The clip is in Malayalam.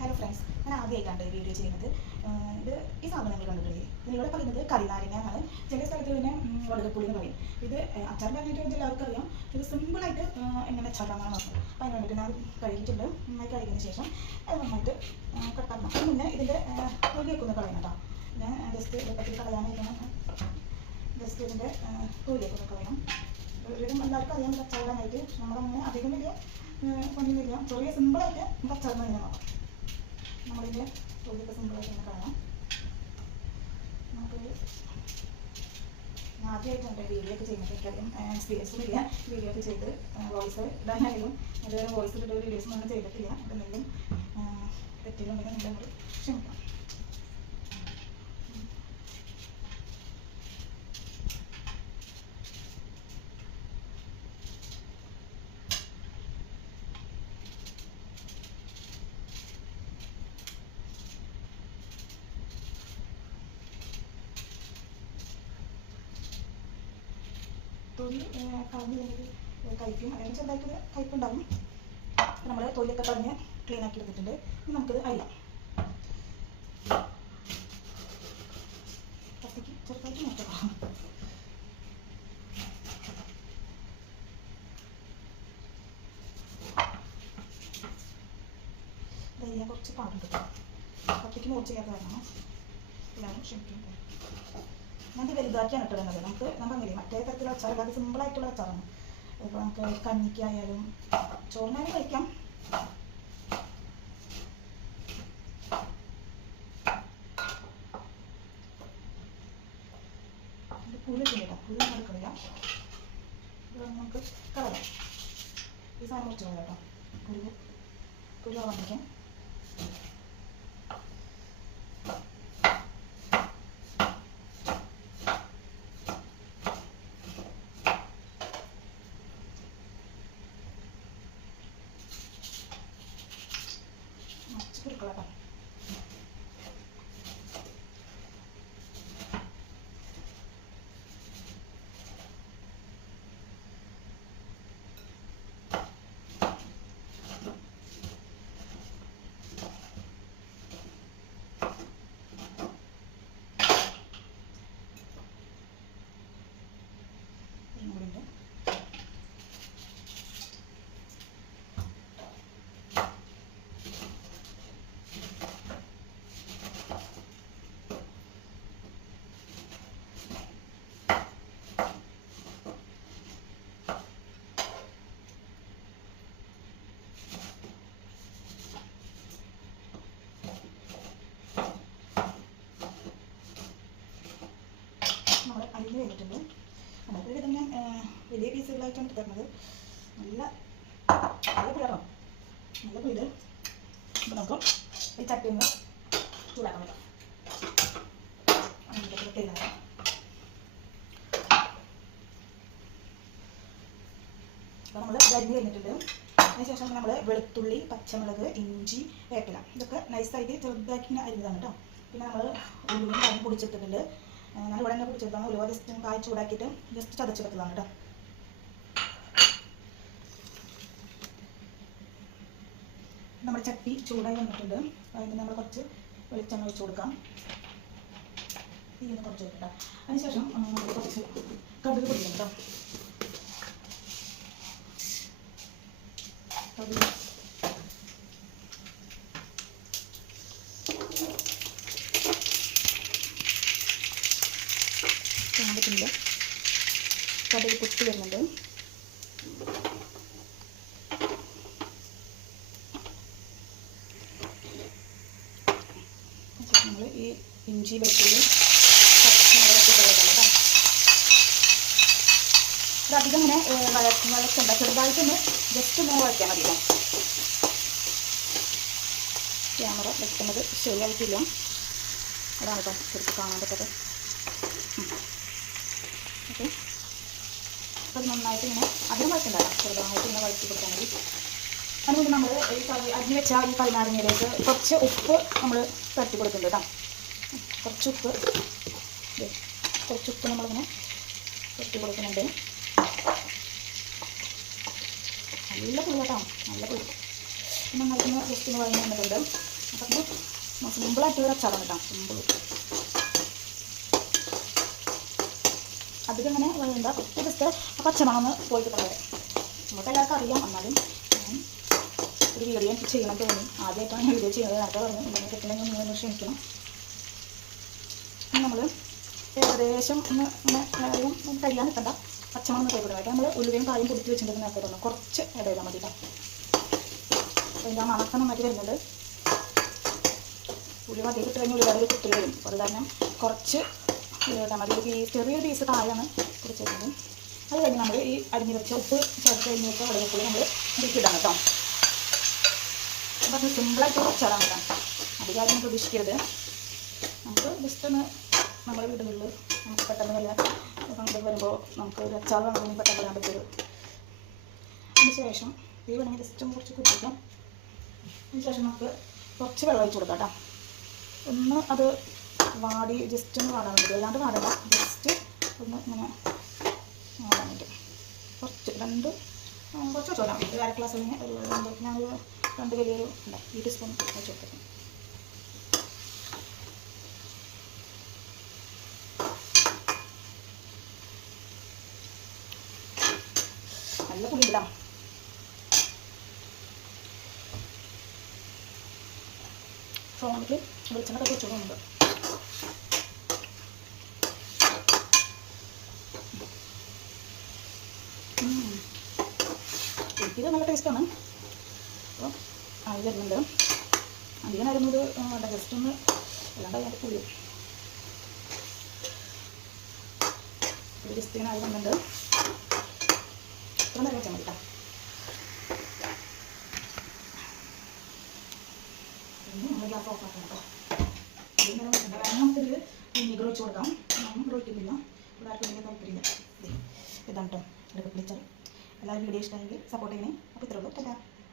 ഹലോ ഫ്രണ്ട്സ്, ഞാൻ ആദ്യമായിട്ടാണ് വീഡിയോ ചെയ്യുന്നത്. ഇത് ഈ സാധനം നിങ്ങൾ കണ്ടിട്ടില്ലേ? ഇതിലൂടെ പറയുന്നത് കരിനാരങ്ങ എന്നാണ്. ചില സ്ഥലത്ത് പിന്നെ വടുകപ്പുളി എന്ന് പറയും. ഇത് അച്ചാറിനായിട്ട് എല്ലാവർക്കും അറിയാം. ഇത് സിമ്പിളായിട്ട് എങ്ങനെ അച്ചാറാണെന്ന് നോക്കും. അപ്പോൾ അതിന് വേണ്ടിയിട്ട് ഞാൻ കഴുകിയിട്ടുണ്ട്. നന്നായി കഴുകിയതിന് ശേഷം അത് നന്നായിട്ട് കട്ടാക്കണം. അതിന് മുന്നേ ഇതിൻ്റെ തൊലിയൊക്കെ ഒന്ന് കളയണം കേട്ടോ. ഞാൻ ജസ്റ്റ് എളുപ്പത്തിൽ കളയാനായിട്ടാണ് ജസ്റ്റ് ഇതിൻ്റെ തൊലിയൊക്കെ ഒന്ന് കളയണം. ഒരുവിധം എല്ലാവർക്കും അറിയാം അച്ചാറിടാനായിട്ട്. നമ്മളങ്ങനെ അധികം വലിയ പണിയൊന്നുമില്ല. ചെറിയ സിമ്പിളായിട്ട് നമുക്ക് അച്ചാറിന് തന്നെ നോക്കാം. നമ്മളിതിൻ്റെ തൊലിയൊക്കെ സിമ്പിളായിട്ട് തന്നെ കളയാം. നമുക്ക് ആദ്യമായിട്ടുണ്ട് വീഡിയോ ഒക്കെ ചെയ്യുന്നത്. എനിക്കറിയാം എക്സ്പീരിയൻസും ഇല്ല. വീഡിയോ ഒക്കെ ചെയ്ത് വോയിസ് ഇടാനായാലും അതുവരെ വോയിസ് ഇട്ട വീഡിയോസ് ഒന്നും ചെയ്തിട്ടില്ല. എന്തെങ്കിലും തെറ്റുകളുണ്ടെങ്കിൽ നിങ്ങൾ ക്ഷമിക്കാം. തൊലി കളഞ്ഞില്ലെങ്കിൽ കഴിക്കും, അല്ലെങ്കിൽ ചെറുതായിട്ട് കയ്പുണ്ടാകും. നമ്മൾ തൊലിയൊക്കെ കളഞ്ഞ് ക്ലീൻ ആക്കി എടുത്തിട്ടുണ്ട്. ഇനി നമുക്കിത് അരിയാം. കത്തിക്ക് ചെറുതായിട്ട് നോക്കാം. അരിയാൻ കുറച്ച് പാടുണ്ട്. കത്തിക്ക് മുറിച്ച് ചെയ്യാത്ത കാരണം എല്ലാവരും ക്ഷമിക്കും. ഞാനത് വലുതാക്കിയാണ് ഇട്ടിടുന്നത്. നമുക്ക് പറഞ്ഞില്ലേ മറ്റേ തരത്തിലുള്ള അച്ചാറല്ല, അത് സിമ്പിളായിട്ടുള്ള അച്ചാറാണ്. ഇപ്പോൾ നമുക്ക് കഞ്ഞിക്കായാലും ചോറിനായാലും കഴിക്കാം. പുളി ഇട്ടില്ല, പുളി നടക്കില്ല. നമുക്ക് കളയാം. ഈ സാധനം കുറച്ച് കളയാം കേട്ടോ. പുളി വന്നിരിക്കാം. കൊടുക്കാം. നമ്മൾ അരിഞ്ഞ് കഴിഞ്ഞിട്ടുണ്ട്. അതൊക്കെ തന്നെ വലിയ പീസുകളായിട്ടാണ് തരുന്നത്. നല്ല പിള്ളേരാണ്, നല്ല പിള്ളേർ. അപ്പോൾ നമുക്ക് ഈ ചട്ടി ഒന്ന് ചൂടാക്കാൻ പറ്റും. അപ്പോൾ നമ്മൾ അരിഞ്ഞ് കഴിഞ്ഞിട്ടുണ്ട്. അതിനുശേഷം നമ്മൾ വെളുത്തുള്ളി, പച്ചമുളക്, ഇഞ്ചി, വേപ്പില ഇതൊക്കെ നൈസായിട്ട് ചെറുതാക്കി അരിഞ്ഞതാണ് കേട്ടോ. പിന്നെ നമ്മൾ ഉലുവയും കായും പൊടിച്ചെടുത്തിട്ടുണ്ട്. ഞാൻ ഇവിടെ തന്നെ പൊടിച്ചെടുത്താണ്. ഉലുവ ജസ്റ്റ് കായ ചൂടാക്കിയിട്ട് ജസ്റ്റ് ചതച്ചെടുത്തതാണ് കേട്ടോ. നമ്മുടെ ചട്ടി ചൂടായി വന്നിട്ടുണ്ട്. അതിന് നമ്മൾ കുറച്ച് വെളിച്ചെണ്ണ ഒഴിച്ച് കൊടുക്കാം. തീന്ന് കുറച്ച് വെക്കട്ടോ. അതിനുശേഷം നമ്മൾ കുറച്ച് കടുക് പൊടിക്കണം കേട്ടോ. കടുക് കാണുന്നില്ല, കടുക് പൊട്ടി വരുന്നുണ്ട്. നമ്മൾ ഈ ഇഞ്ചി വെളുത്തുള്ളി പച്ചമുളകൊക്കെ ഇട്ടതാണ് കേട്ടോ. അധികം ഇങ്ങനെ വഴക്കണ്ട, ചെറുതായിട്ടൊന്ന് ജസ്റ്റ് ഒന്ന് വഴക്കാൻ മതി. ക്യാമറ വെക്കുന്നത് ശരിയായിട്ടില്ല, അതാണ് കേട്ടോ ശരിക്കും കാണാൻ പറ്റത്. ഓക്കെ, അപ്പോൾ നന്നായിട്ട് ഇങ്ങനെ അധികം വഴക്കണ്ടല്ലോ, ചെറുതായിട്ട് ഇങ്ങനെ വഴറ്റി കൊടുക്കാൻ മതി. അതുകൊണ്ട് നമ്മൾ ഈ അരിഞ്ഞ് വെച്ച ഈ കരിനാരങ്ങയിലേക്ക് കുറച്ച് ഉപ്പ് നമ്മൾ തട്ടി കൊടുക്കുന്നുണ്ട് കേട്ടോ. കുറച്ച് ഉപ്പ് നമ്മളിങ്ങനെ തട്ടി കൊടുക്കുന്നുണ്ട്. നല്ല പുളി കേട്ടോ, നല്ല പുളി. നന്നായിട്ടൊന്ന് ജസ്റ്റ് ഒന്ന് വഴങ്ങി വന്നിട്ടുണ്ട്. സിമ്പിളായിട്ടുള്ള അച്ചാറാണ് കേട്ടോ, സിമ്പിൾ. അധികം ഇങ്ങനെ വേണ്ട, കുറച്ച് ജസ്റ്റ് ആ പച്ചമണമൊന്ന് പോയി കിട്ടുന്നത് നമുക്ക് എല്ലാവർക്കും അറിയാം. എന്നാലും ഞാൻ ഒരു വീഡിയോ എനിക്ക് ചെയ്യണം തോന്നി. ആദ്യമായിട്ടാണ് ഞാൻ വീഡിയോ ചെയ്യുന്നത്. നേരത്തെ പറഞ്ഞു ഇങ്ങനെ കിട്ടണമെങ്കിൽ നിങ്ങൾ ക്ഷമിക്കണം. നമ്മൾ ഏകദേശം ഒന്ന് ഇങ്ങനെ ഒന്ന് കഴിയാൻ നിൽക്കണ്ട, പച്ചമണം ഒന്ന് കൈവിടും. നമ്മൾ ഉലുവയും കായും പൊടിച്ച് വെച്ചിട്ടുണ്ടെങ്കിൽ നേരത്തെ തോന്നും കുറച്ച് ഇട ചെയ്താൽ മതി കേട്ടോ. അതിൻ്റെ ആ മണക്കം നന്നായിട്ട് വരുന്നുണ്ട്. ഉലുവ അധികം ഇട്ട് കഴിഞ്ഞാൽ ഉലുവയിൽ കുത്തിരി വരും. അപ്പോൾ അത് കാരണം കുറച്ച് ഇടാൻ മതി. ചെറിയൊരു പീസ് കായാണ് പൊടിച്ച് വെക്കുന്നത്. അത് കഴിഞ്ഞ് നമ്മൾ ഈ അരിഞ്ഞ് വെച്ച ഉപ്പ് ചേർത്ത് കഴിഞ്ഞ് വെച്ച ഉടനെപ്പുളി നമ്മൾ ഇതിലിടാം കേട്ടോ. അപ്പോൾ അത് സിമ്പിളായിട്ട് അച്ചാറാണ് കേട്ടോ, അധികം ആരും പ്രതീക്ഷിക്കരുത്. നമുക്ക് ജസ്റ്റ് ഒന്ന് നമ്മുടെ വീടുകളിൽ നമുക്ക് പെട്ടെന്ന് വല്ല പങ്ക് വരുമ്പോൾ നമുക്ക് ഒരു അച്ചാർ വേണമെങ്കിൽ പെട്ടെന്ന് വരാൻ പറ്റുള്ളൂ. അതിന് ശേഷം ഈ വേണമെങ്കിൽ ജസ്റ്റ് ഒന്ന് കുറച്ച് കുട്ടിക്കാം. അതിന് ശേഷം നമുക്ക് കുറച്ച് വെള്ളം ഒഴിച്ച് കൊടുക്കാം കേട്ടോ. ഒന്ന് അത് വാടി ജസ്റ്റ് ഒന്ന് വാടാൻ പറ്റും, അല്ലാണ്ട് വാടണ്ട. ജസ്റ്റ് ഒന്ന് ഇങ്ങനെ വാടാൻ പറ്റും. കുറച്ച് കുറച്ച് വെച്ചോളാം. ഒരു അര ഗ്ലാസ് അല്ലെങ്കിൽ ഞാനൊരു 2 വലിയൊരു 2 ടീസ്പൂൺ വെച്ച് കൊടുത്തിട്ടുണ്ട്. നല്ല പുളിയില്ല. ഫോണിൽ വെളിച്ചെണ്ണ വെച്ചോളുന്നുണ്ട്. ഇത് നല്ല ടേസ്റ്റാണ്. അപ്പോൾ ആയി വരുന്നുണ്ട്. അധികം ആയിരുന്നത് വേണ്ട, ജസ്റ്റ് ഒന്ന് അല്ലാണ്ട് അതിൻ്റെ പുളി ഒരു ജസ്റ്റ് ഇങ്ങനെ ആയി വന്നിട്ടുണ്ട്. ഇത്ര നേരം വെച്ചാൽ മതി കേട്ടോ. നമ്മൾ ഗ്യാസ് ഓഫ് ആക്കണം കേട്ടോ. അതിന് വെച്ചിട്ടുണ്ട്. കാരണം നമുക്കിതിൽ വിനീഗർ വെച്ച് കൊടുക്കാം. നമ്മൾ ഒഴിക്കുന്നില്ല, ഇവിടെ ആർക്കും വലിയ താല്പര്യമില്ല. ഇതാണ് കേട്ടോ ഇടയ്ക്ക് വിളിച്ചാൽ. എല്ലാവരും വീഡിയോ ഇഷ്ടമായെങ്കിൽ സപ്പോർട്ട് ചെയ്യണേ. അപ്പോൾ ഇത്രയുള്ളൂ. ടാറ്റാ.